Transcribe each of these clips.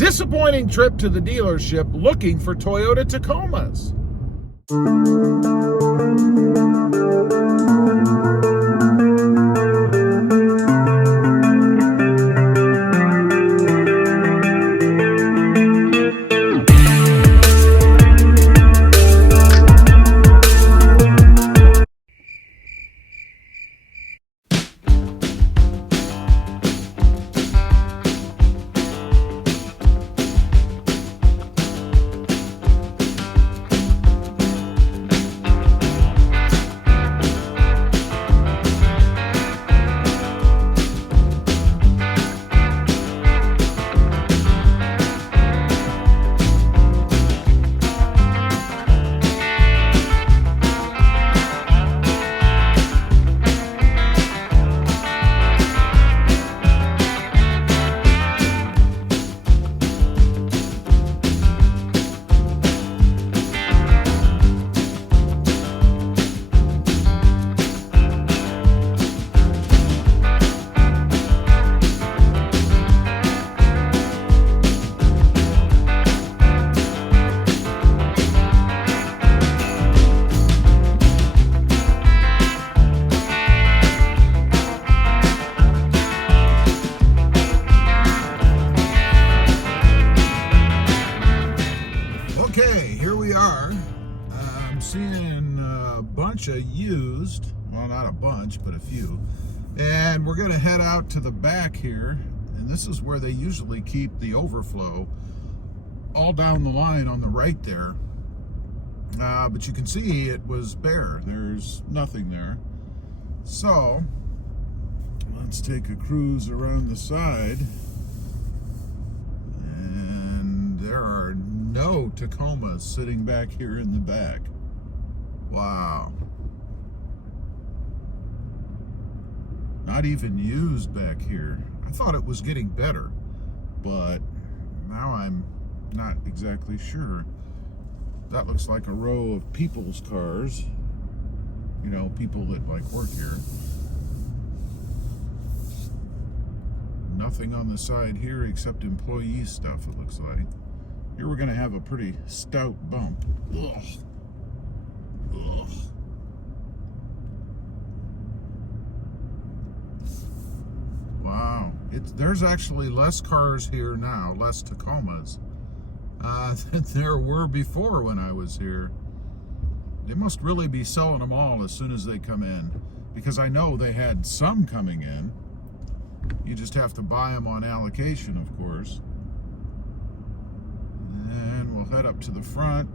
disappointing trip to the dealership looking for Toyota Tacomas. Of used, well, not a bunch, but a few, and we're going to head out to the back here, and this is where they usually keep the overflow, all down the line on the right there, but you can see it was bare. There's nothing there. So let's take a cruise around the side, and there are no Tacomas sitting back here in the back. Wow. Not even used back here. I thought it was getting better, but now I'm not exactly sure. That looks like a row of people's cars. You know, people that like work here. Nothing on the side here except employee stuff, it looks like. Here we're gonna have a pretty stout bump. Ugh. Ugh. Wow, there's actually less cars here now, less Tacomas, than there were before when I was here. They must really be selling them all as soon as they come in, because I know they had some coming in. You just have to buy them on allocation, of course. And we'll head up to the front.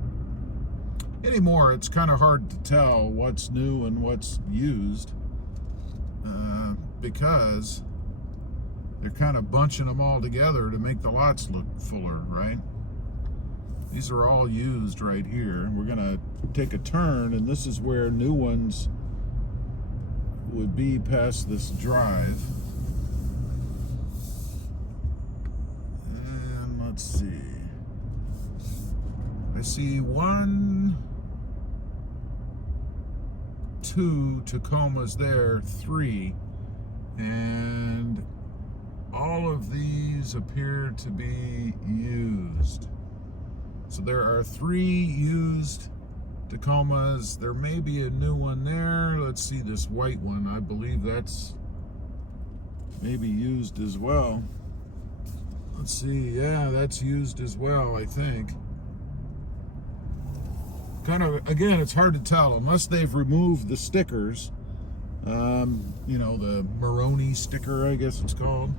Anymore, it's kind of hard to tell what's new and what's used, because they're kind of bunching them all together to make the lots look fuller, right? These are all used right here. We're gonna take a turn, and this is where new ones would be past this drive. And let's see. I see 1, 2 Tacomas there, 3, and all of these appear to be used. So there are 3 used Tacomas. There may be a new one there. Let's see this white one. I believe that's maybe used as well. Let's see. Yeah, that's used as well, I think. Kind of, again, it's hard to tell unless they've removed the stickers. You know, the Maroni sticker, I guess it's called.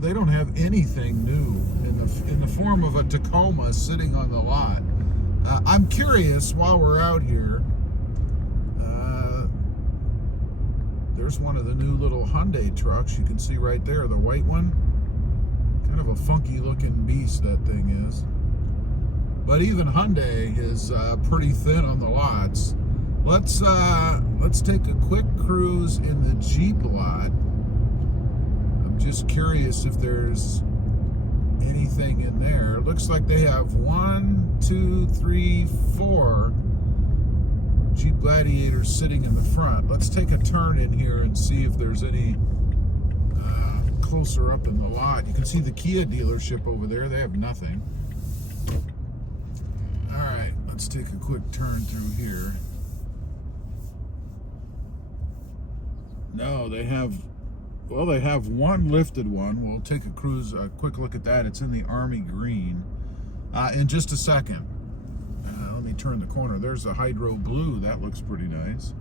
They don't have anything new in the form of a Tacoma sitting on the lot. I'm curious, while we're out here, there's one of the new little Hyundai trucks. You can see right there, the white one. Kind of a funky looking beast that thing is. But even Hyundai is pretty thin on the lots. Let's take a quick cruise in the Jeep lot. I'm just curious if there's anything in there. It looks like they have 1, 2, 3, 4 Jeep Gladiators sitting in the front. Let's take a turn in here and see if there's any closer up in the lot. You can see the Kia dealership over there. They have nothing. All right, let's take a quick turn through here. No, they have, well, they have one lifted one. We'll take a quick look at that. It's in the Army Green. In just a second. Let me turn the corner. There's a Hydro Blue. That looks pretty nice.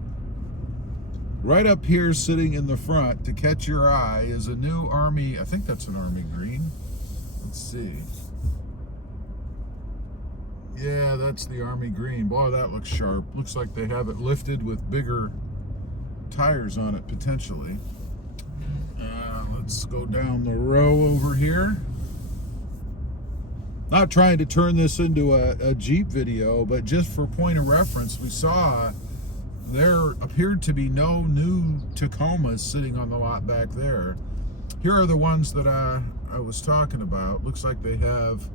Right up here, sitting in the front, to catch your eye, is a new Army, I think that's an Army Green. Let's see. Yeah, that's the Army Green. Boy, that looks sharp. Looks like they have it lifted with bigger tires on it, potentially. Let's go down the row over here. Not trying to turn this into a Jeep video, but just for point of reference, we saw there appeared to be no new Tacomas sitting on the lot back there. Here are the ones that I was talking about. Looks like they have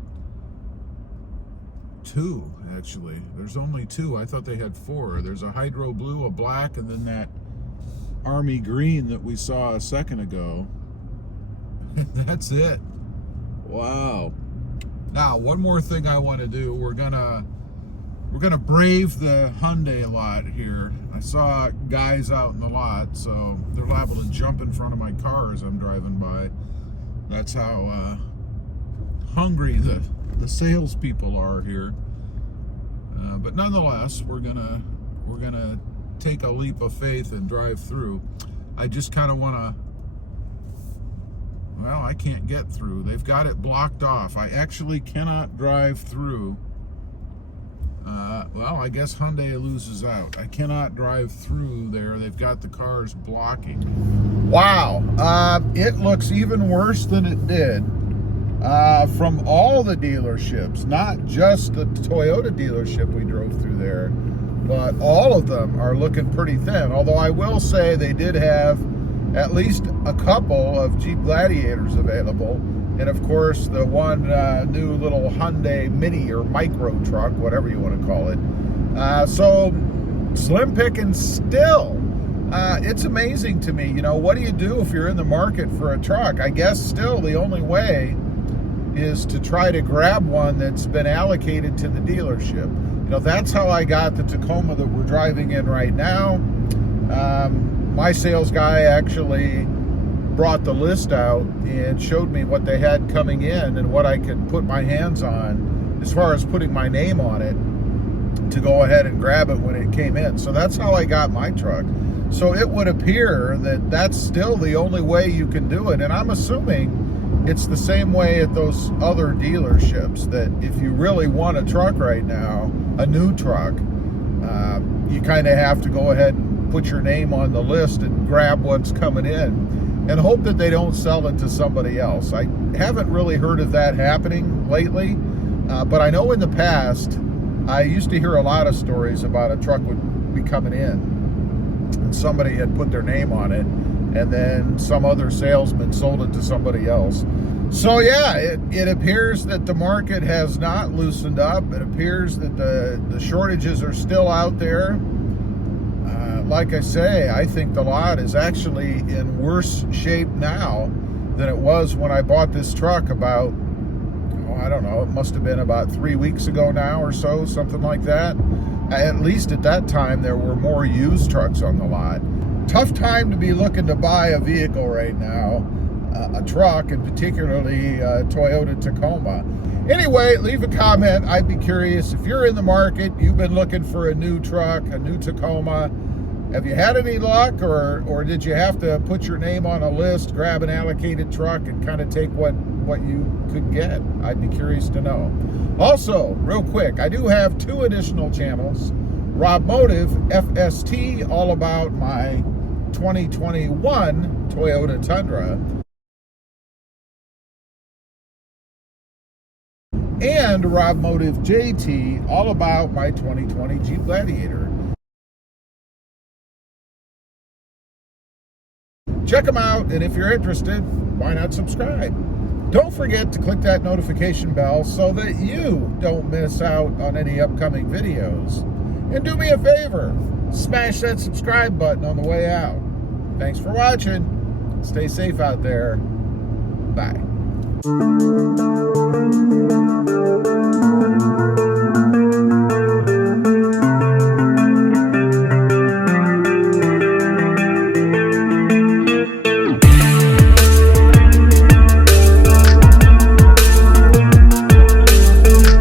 two, actually. There's only two. I thought they had four. There's a Hydro Blue, a black, and then that Army Green that we saw a second ago. That's it. Wow. Now, one more thing I want to do. We're gonna brave the Hyundai lot here. I saw guys out in the lot, so they're liable to jump in front of my car as I'm driving by. That's how hungry the salespeople are here. But nonetheless, we're gonna take a leap of faith and drive through. I just kind of want to. Well, I can't get through. They've got it blocked off. I actually cannot drive through. Well, I guess Hyundai loses out. I cannot drive through there. They've got the cars blocking. Wow. It looks even worse than it did. From all the dealerships, not just the Toyota dealership we drove through there, but all of them are looking pretty thin. Although I will say they did have at least a couple of Jeep Gladiators available, and of course the one new little Hyundai Mini or micro truck, whatever you want to call it. So slim pickings still. It's amazing to me. You know, what do you do if you're in the market for a truck? I guess still the only way is to try to grab one that's been allocated to the dealership. You know, that's how I got the Tacoma that we're driving in right now. My sales guy actually brought the list out and showed me what they had coming in and what I could put my hands on as far as putting my name on it to go ahead and grab it when it came in. So that's how I got my truck. So it would appear that that's still the only way you can do it. And I'm assuming it's the same way at those other dealerships, that if you really want a truck right now, a new truck, you kind of have to go ahead and put your name on the list and grab what's coming in and hope that they don't sell it to somebody else. I haven't really heard of that happening lately, but I know in the past, I used to hear a lot of stories about a truck would be coming in and somebody had put their name on it, and then some other salesman sold it to somebody else. So yeah, it appears that the market has not loosened up. It appears that the shortages are still out there. Like I say, I think the lot is actually in worse shape now than it was when I bought this truck about, I don't know, it must have been about 3 weeks ago now or so, something like that. At least at that time, there were more used trucks on the lot. Tough time to be looking to buy a vehicle right now, a truck, and particularly a Toyota Tacoma. Anyway, leave a comment. I'd be curious if you're in the market, you've been looking for a new truck, a new Tacoma. Have you had any luck, or did you have to put your name on a list, grab an allocated truck, and kind of take what you could get? I'd be curious to know. Also, real quick, I do have 2 additional channels. Robmotive FST, all about my 2021 Toyota Tundra. And Robmotive JT, all about my 2020 Jeep Gladiator. Check them out, and if you're interested, why not subscribe? Don't forget to click that notification bell so that you don't miss out on any upcoming videos. And do me a favor, smash that subscribe button on the way out. Thanks for watching. Stay safe out there. Bye.